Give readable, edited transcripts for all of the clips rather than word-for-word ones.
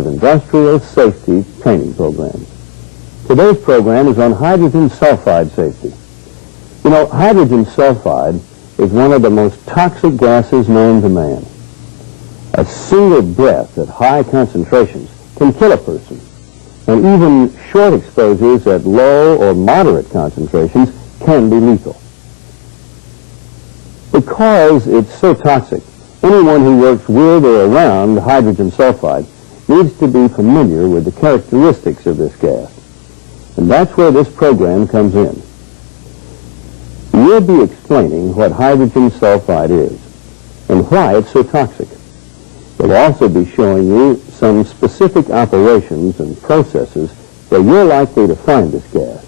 of industrial safety training programs. Today's program is on hydrogen sulfide safety. You know, hydrogen sulfide is one of the most toxic gases known to man. A single breath at high concentrations can kill a person, and even short exposures at low or moderate concentrations can be lethal. Because it's so toxic, anyone who works with or around hydrogen sulfide needs to be familiar with the characteristics of this gas. And that's where this program comes in. We'll be explaining what hydrogen sulfide is and why it's so toxic. We'll also be showing you some specific operations and processes where you're likely to find this gas.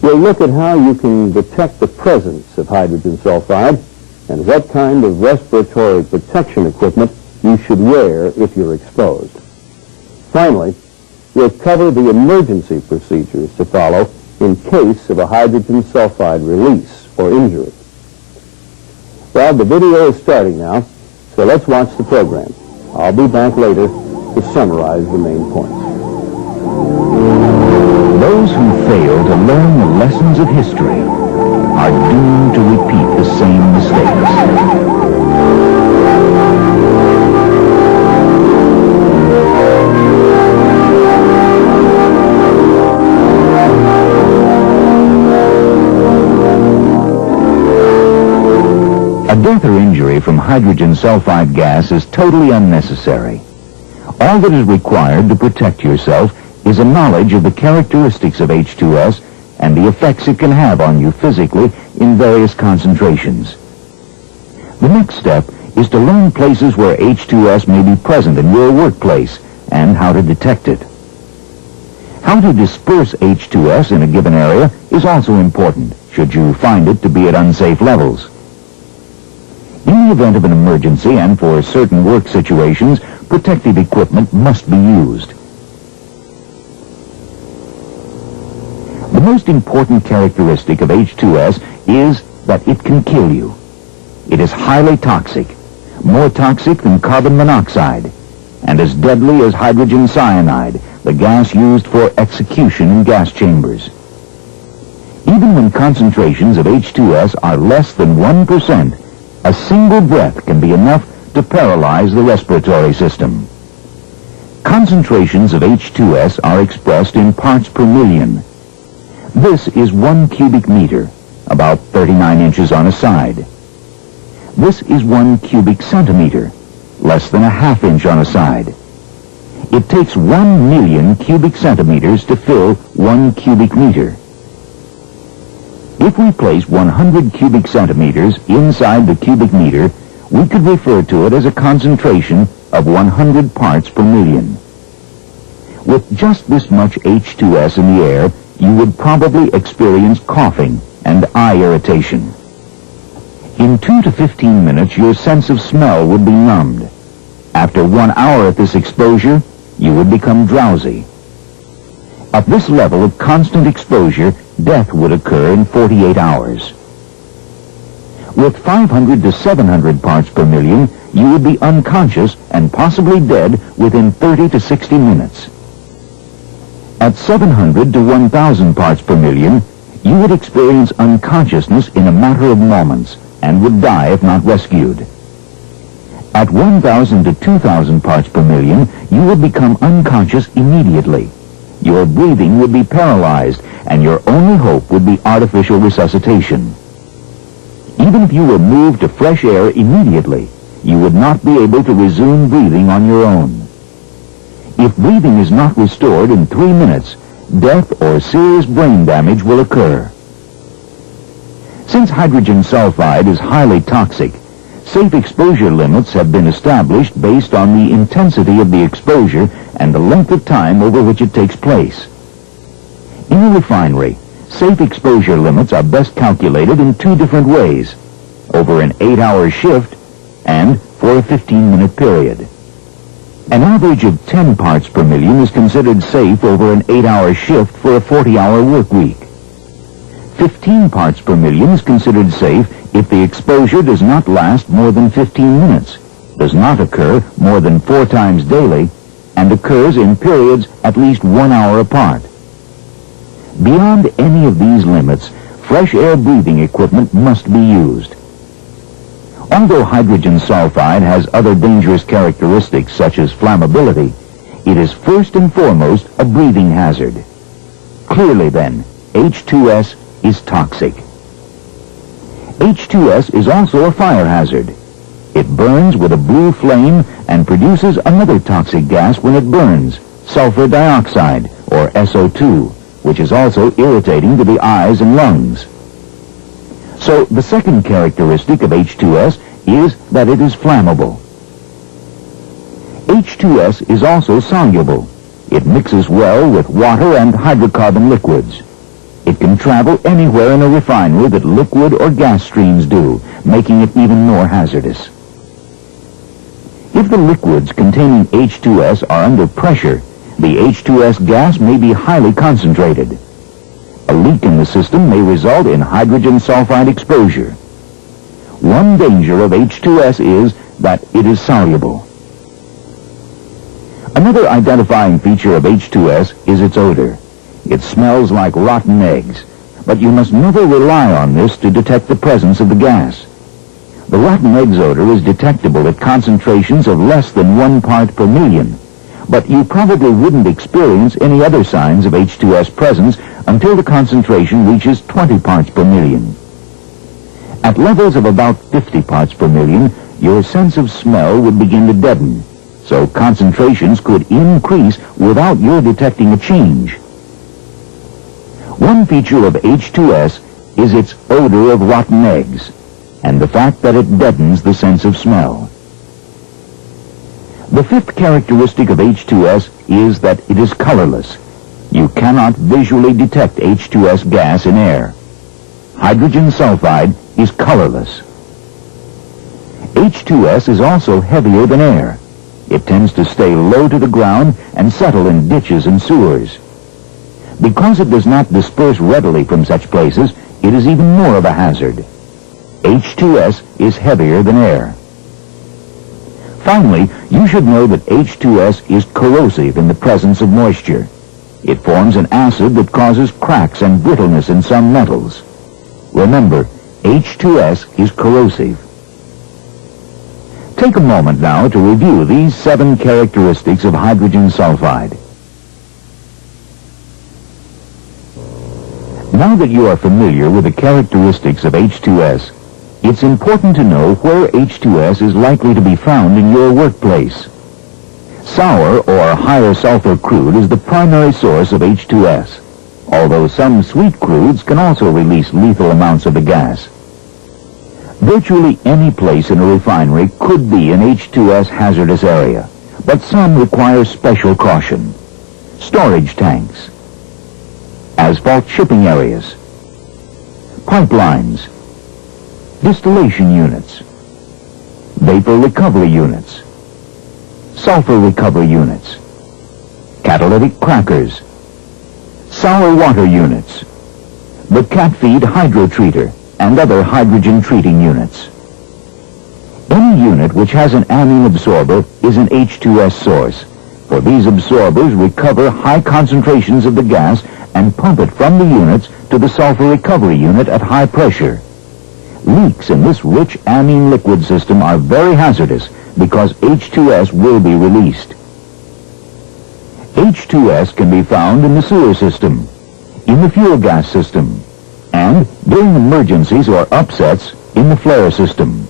We'll look at how you can detect the presence of hydrogen sulfide and what kind of respiratory protection equipment you should wear if you're exposed. Finally, we'll cover the emergency procedures to follow in case of a hydrogen sulfide release or injury. Well, the video is starting now, so let's watch the program. I'll be back later to summarize the main points. Those who fail to learn the lessons of history are doomed to repeat the same mistakes. A death or injury from hydrogen sulfide gas is totally unnecessary. All that is required to protect yourself is a knowledge of the characteristics of H2S and the effects it can have on you physically in various concentrations. The next step is to learn places where H2S may be present in your workplace and how to detect it. How to disperse H2S in a given area is also important, should you find it to be at unsafe levels. In the event of an emergency and for certain work situations, protective equipment must be used. The most important characteristic of H2S is that it can kill you. It is highly toxic, more toxic than carbon monoxide, and as deadly as hydrogen cyanide, the gas used for execution in gas chambers. Even when concentrations of H2S are less than 1%, a single breath can be enough to paralyze the respiratory system. Concentrations of H2S are expressed in parts per million. This is 1 cubic meter, about 39 inches on a side. This is 1 cubic centimeter, less than a ½ inch on a side. It takes 1 million cubic centimeters to fill 1 cubic meter. If we place 100 cubic centimeters inside the cubic meter, we could refer to it as a concentration of 100 parts per million. With just this much H2S in the air, you would probably experience coughing and eye irritation. In 2 to 15 minutes, your sense of smell would be numbed. After 1 hour at this exposure, you would become drowsy. At this level of constant exposure, death would occur in 48 hours. With 500 to 700 parts per million, you would be unconscious and possibly dead within 30 to 60 minutes. At 700 to 1,000 parts per million, you would experience unconsciousness in a matter of moments and would die if not rescued. At 1,000 to 2,000 parts per million, you would become unconscious immediately. Your breathing would be paralyzed, and your only hope would be artificial resuscitation. Even if you were moved to fresh air immediately, you would not be able to resume breathing on your own. If breathing is not restored in 3 minutes, death or serious brain damage will occur. Since hydrogen sulfide is highly toxic, safe exposure limits have been established based on the intensity of the exposure and the length of time over which it takes place. In a refinery, safe exposure limits are best calculated in 2 different ways: over an 8-hour shift and for a 15-minute period. An average of 10 parts per million is considered safe over an 8-hour shift for a 40-hour work week. 15 parts per million is considered safe if the exposure does not last more than 15 minutes, does not occur more than 4 times daily, and occurs in periods at least 1 hour apart. Beyond any of these limits, fresh air breathing equipment must be used. Although hydrogen sulfide has other dangerous characteristics such as flammability, it is first and foremost a breathing hazard. Clearly then, H2S is toxic. H2S is also a fire hazard. It burns with a blue flame and produces another toxic gas when it burns, sulfur dioxide, or SO2, which is also irritating to the eyes and lungs. So the second characteristic of H2S is that it is flammable. H2S is also soluble. It mixes well with water and hydrocarbon liquids. It can travel anywhere in a refinery that liquid or gas streams do, making it even more hazardous. If the liquids containing H2S are under pressure, the H2S gas may be highly concentrated. A leak in the system may result in hydrogen sulfide exposure. One danger of H2S is that it is soluble. Another identifying feature of H2S is its odor. It smells like rotten eggs, but you must never rely on this to detect the presence of the gas. The rotten eggs odor is detectable at concentrations of less than 1 part per million, but you probably wouldn't experience any other signs of H2S presence until the concentration reaches 20 parts per million. At levels of about 50 parts per million, your sense of smell would begin to deaden, so concentrations could increase without your detecting a change. One feature of H2S is its odor of rotten eggs, and the fact that it deadens the sense of smell. The fifth characteristic of H2S is that it is colorless. You cannot visually detect H2S gas in air. Hydrogen sulfide is colorless. H2S is also heavier than air. It tends to stay low to the ground and settle in ditches and sewers. Because it does not disperse readily from such places, it is even more of a hazard. H2S is heavier than air. Finally, you should know that H2S is corrosive in the presence of moisture. It forms an acid that causes cracks and brittleness in some metals. Remember, H2S is corrosive. Take a moment now to review these 7 characteristics of hydrogen sulfide. Now that you are familiar with the characteristics of H2S, it's important to know where H2S is likely to be found in your workplace. Sour or higher sulfur crude is the primary source of H2S, although some sweet crudes can also release lethal amounts of the gas. Virtually any place in a refinery could be an H2S hazardous area, but some require special caution. Storage tanks, asphalt shipping areas, pipelines, distillation units, vapor recovery units, sulfur recovery units, catalytic crackers, sour water units, the cat feed hydrotreater, and other hydrogen treating units. Any unit which has an amine absorber is an H2S source, for these absorbers recover high concentrations of the gas and pump it from the units to the sulfur recovery unit at high pressure. Leaks in this rich amine liquid system are very hazardous because H2S will be released. H2S can be found in the sewer system, in the fuel gas system, and during emergencies or upsets in the flare system.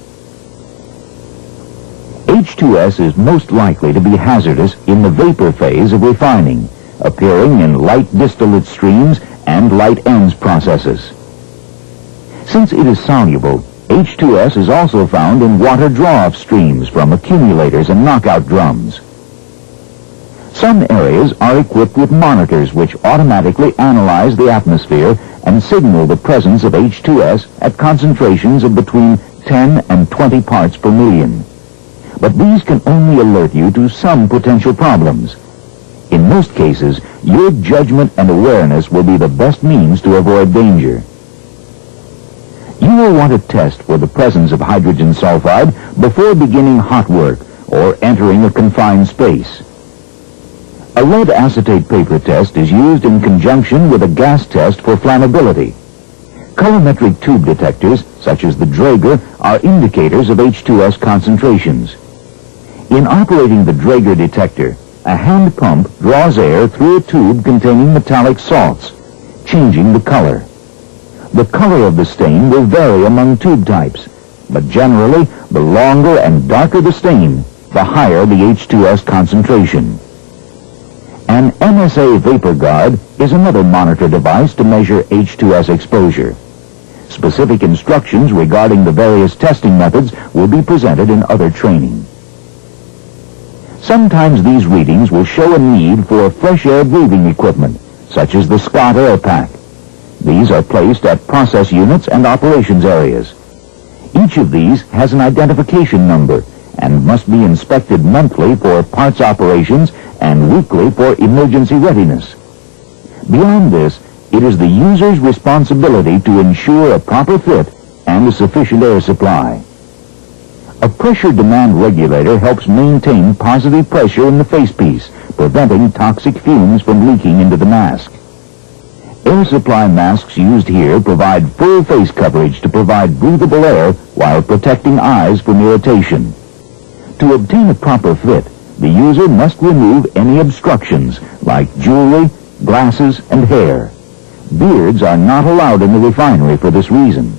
H2S is most likely to be hazardous in the vapor phase of refining, appearing in light distillate streams and light ends processes. Since it is soluble, H2S is also found in water draw-off streams from accumulators and knockout drums. Some areas are equipped with monitors which automatically analyze the atmosphere and signal the presence of H2S at concentrations of between 10 and 20 parts per million. But these can only alert you to some potential problems. In most cases, your judgment and awareness will be the best means to avoid danger. You will want to test for the presence of hydrogen sulfide before beginning hot work or entering a confined space. A lead acetate paper test is used in conjunction with a gas test for flammability. Colorimetric tube detectors, such as the Draeger, are indicators of H2S concentrations. In operating the Draeger detector, a hand pump draws air through a tube containing metallic salts, changing the color. The color of the stain will vary among tube types, but generally, the longer and darker the stain, the higher the H2S concentration. An MSA vapor guard is another monitor device to measure H2S exposure. Specific instructions regarding the various testing methods will be presented in other training. Sometimes these readings will show a need for fresh air breathing equipment, such as the Scott Air Pack. These are placed at process units and operations areas. Each of these has an identification number and must be inspected monthly for parts operations and weekly for emergency readiness. Beyond this, it is the user's responsibility to ensure a proper fit and a sufficient air supply. A pressure demand regulator helps maintain positive pressure in the facepiece, preventing toxic fumes from leaking into the mask. Air supply masks used here provide full face coverage to provide breathable air while protecting eyes from irritation. To obtain a proper fit, the user must remove any obstructions like jewelry, glasses, and hair. Beards are not allowed in the refinery for this reason.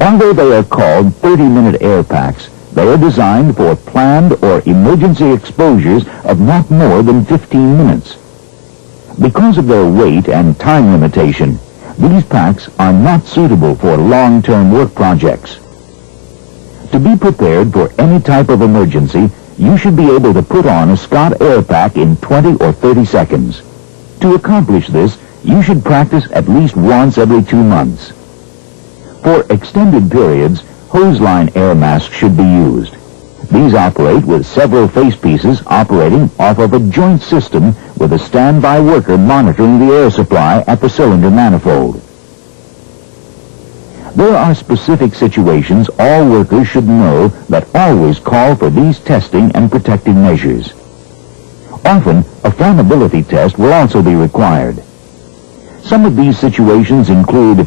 Although they are called 30-minute air packs, they are designed for planned or emergency exposures of not more than 15 minutes. Because of their weight and time limitation, these packs are not suitable for long-term work projects. To be prepared for any type of emergency, you should be able to put on a Scott Air Pack in 20 or 30 seconds. To accomplish this, you should practice at least once every 2 months. For extended periods, hose line air masks should be used. These operate with several face pieces operating off of a joint system with a standby worker monitoring the air supply at the cylinder manifold. There are specific situations all workers should know that always call for these testing and protective measures. Often, a flammability test will also be required. Some of these situations include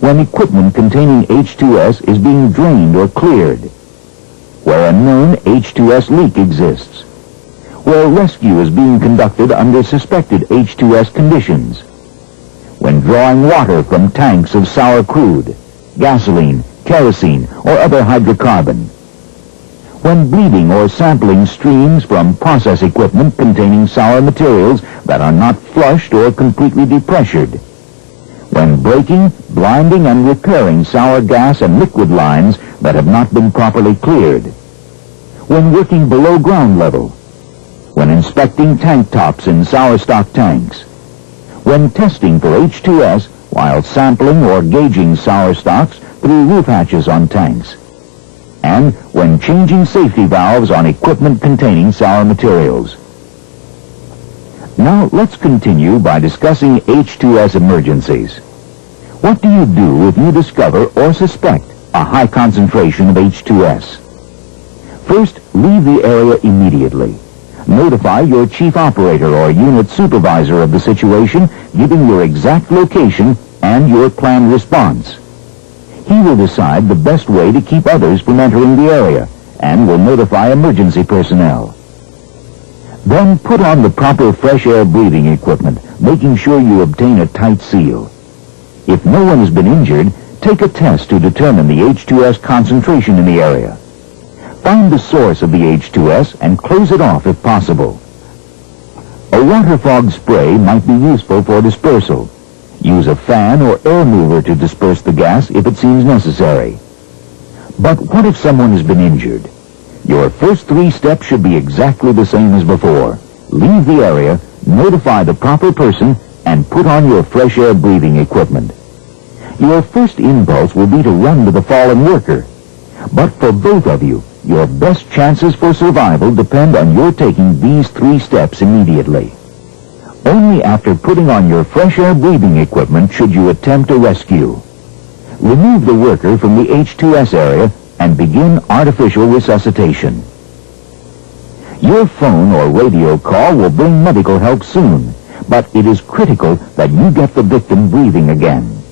when equipment containing H2S is being drained or cleared, where a known H2S leak exists, where rescue is being conducted under suspected H2S conditions, when drawing water from tanks of sour crude, gasoline, kerosene, or other hydrocarbon, when bleeding or sampling streams from process equipment containing sour materials that are not flushed or completely depressured, when breaking, blinding, and repairing sour gas and liquid lines that have not been properly cleared, when working below ground level, when inspecting tank tops in sour stock tanks, when testing for H2S while sampling or gauging sour stocks through roof hatches on tanks, and when changing safety valves on equipment containing sour materials. Now let's continue by discussing H2S emergencies. What do you do if you discover or suspect a high concentration of H2S? First, leave the area immediately. Notify your chief operator or unit supervisor of the situation, giving your exact location and your planned response. He will decide the best way to keep others from entering the area and will notify emergency personnel. Then put on the proper fresh air breathing equipment, making sure you obtain a tight seal. If no one has been injured, take a test to determine the H2S concentration in the area. Find the source of the H2S and close it off if possible. A water fog spray might be useful for dispersal. Use a fan or air mover to disperse the gas if it seems necessary. But what if someone has been injured? Your first 3 steps should be exactly the same as before. Leave the area, notify the proper person, and put on your fresh air breathing equipment. Your first impulse will be to run to the fallen worker. But for both of you, your best chances for survival depend on your taking these 3 steps immediately. Only after putting on your fresh air breathing equipment should you attempt a rescue. Remove the worker from the H2S area and begin artificial resuscitation. Your phone or radio call will bring medical help soon, but it is critical that you get the victim breathing again.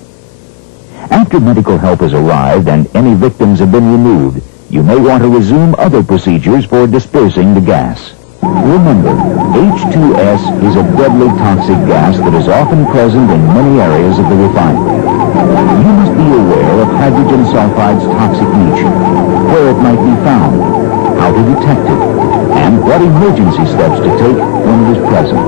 After medical help has arrived and any victims have been removed, you may want to resume other procedures for dispersing the gas. Remember, H2S is a deadly toxic gas that is often present in many areas of the refinery. You must be aware of hydrogen sulfide's toxic nature, where it might be found, how to detect it, and what emergency steps to take when it is present.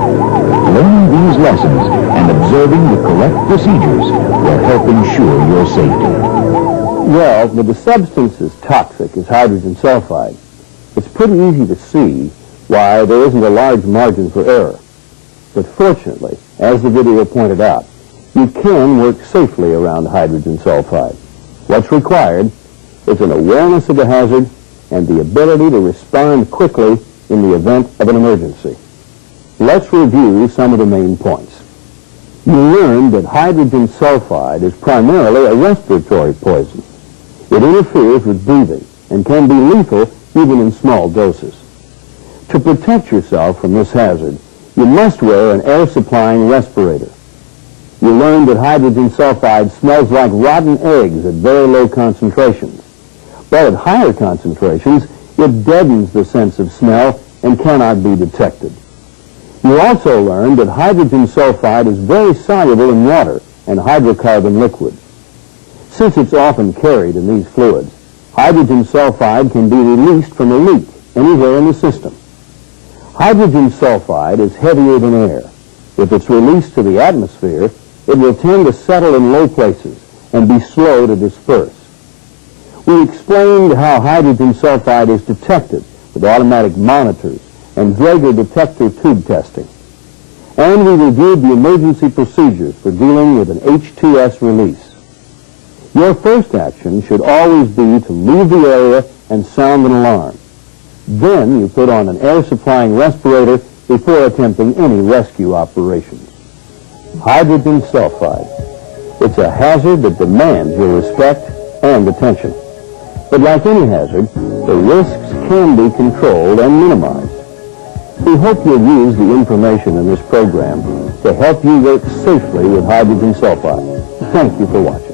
Learning these lessons and observing the correct procedures will help ensure your safety. Well, with the substance as toxic as hydrogen sulfide, it's pretty easy to see why there isn't a large margin for error. But fortunately, as the video pointed out, you can work safely around hydrogen sulfide. What's required is an awareness of the hazard and the ability to respond quickly in the event of an emergency. Let's review some of the main points. You learned that hydrogen sulfide is primarily a respiratory poison. It interferes with breathing and can be lethal even in small doses. To protect yourself from this hazard, you must wear an air-supplying respirator. You learned that hydrogen sulfide smells like rotten eggs at very low concentrations. But at higher concentrations, it deadens the sense of smell and cannot be detected. You also learned that hydrogen sulfide is very soluble in water and hydrocarbon liquids. Since it's often carried in these fluids, hydrogen sulfide can be released from a leak anywhere in the system. Hydrogen sulfide is heavier than air. If it's released to the atmosphere, it will tend to settle in low places and be slow to disperse. We explained how hydrogen sulfide is detected with automatic monitors and Draeger detector tube testing. And we reviewed the emergency procedures for dealing with an H2S release. Your first action should always be to leave the area and sound an alarm. Then you put on an air-supplying respirator before attempting any rescue operations. Hydrogen sulfide. It's a hazard that demands your respect and attention. But like any hazard, the risks can be controlled and minimized. We hope you'll use the information in this program to help you work safely with hydrogen sulfide. Thank you for watching.